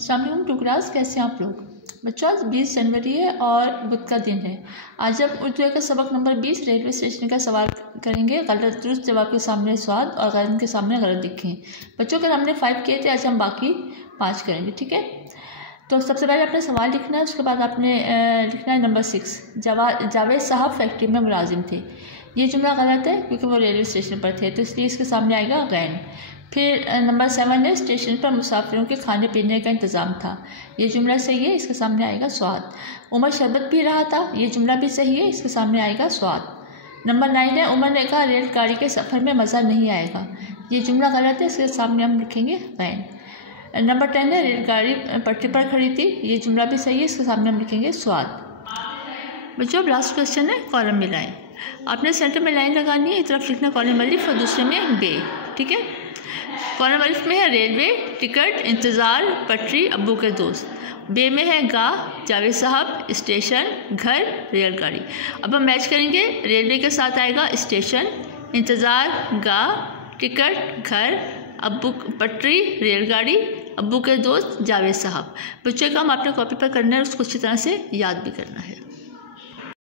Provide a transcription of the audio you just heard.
अस्सलाम वालेकुम to class, कैसे हैं आप लोग बच्चों। आज 20 जनवरी है और बुध का दिन है। आज हम उर्दू का सबक नंबर 20 रेलवे स्टेशन का सवाल करेंगे। गलत दुरुस्त जवाब के सामने स्वाद और गलत के सामने गलत लिखें। बच्चों कल हमने 5 किए थे, आज हम बाकी 5 करेंगे, ठीक है। तो सबसे पहले आपने सवाल लिखना है, उसके बाद आपने लिखना है नंबर 6। जावेद साहब फैक्ट्री में मुलाजिम थे। ये जुमला गलत है क्योंकि वो रेलवे स्टेशन पर थे, तो इसलिए इसके सामने आएगा गैन। फिर नंबर 7 है, स्टेशन पर मुसाफिरों के खाने पीने का इंतज़ाम था। ये जुमला सही है, इसके सामने आएगा स्वाद। उमर शरबत पी रहा था। ये जुमला भी सही है, इसके सामने आएगा स्वाद। नंबर 9 है, उमर ने कहा रेलगाड़ी के सफ़र में मज़ा नहीं आएगा। ये जुमला गलत है, इसके सामने हम लिखेंगे गैन। नंबर 10 है, रेलगाड़ी पटरी पर खड़ी थी। ये जुमला भी सही है, इसके सामने हम लिखेंगे स्वाद। बच्चों अब लास्ट क्वेश्चन है, कॉलम मिलाएं। आपने सेंटर में लाइन लगानी है, एक तरफ लिखना कॉलम अलिफ और दूसरे में बे, ठीक है। कॉलम अलिफ में है रेलवे, टिकट, इंतज़ार, पटरी, अब्बू के दोस्त। बे में है गा, जावेद साहब, स्टेशन, घर, रेलगाड़ी। अब हम मैच करेंगे। रेलवे के साथ आएगा स्टेशन, इंतज़ार, गा, टिकट, घर, अब्बू पटरी, रेलगाड़ी, अब्बू के दोस्त, जावेद साहब। बच्चे का हम अपने कॉपी पर करना है, उसको अच्छी तरह से याद भी करना है।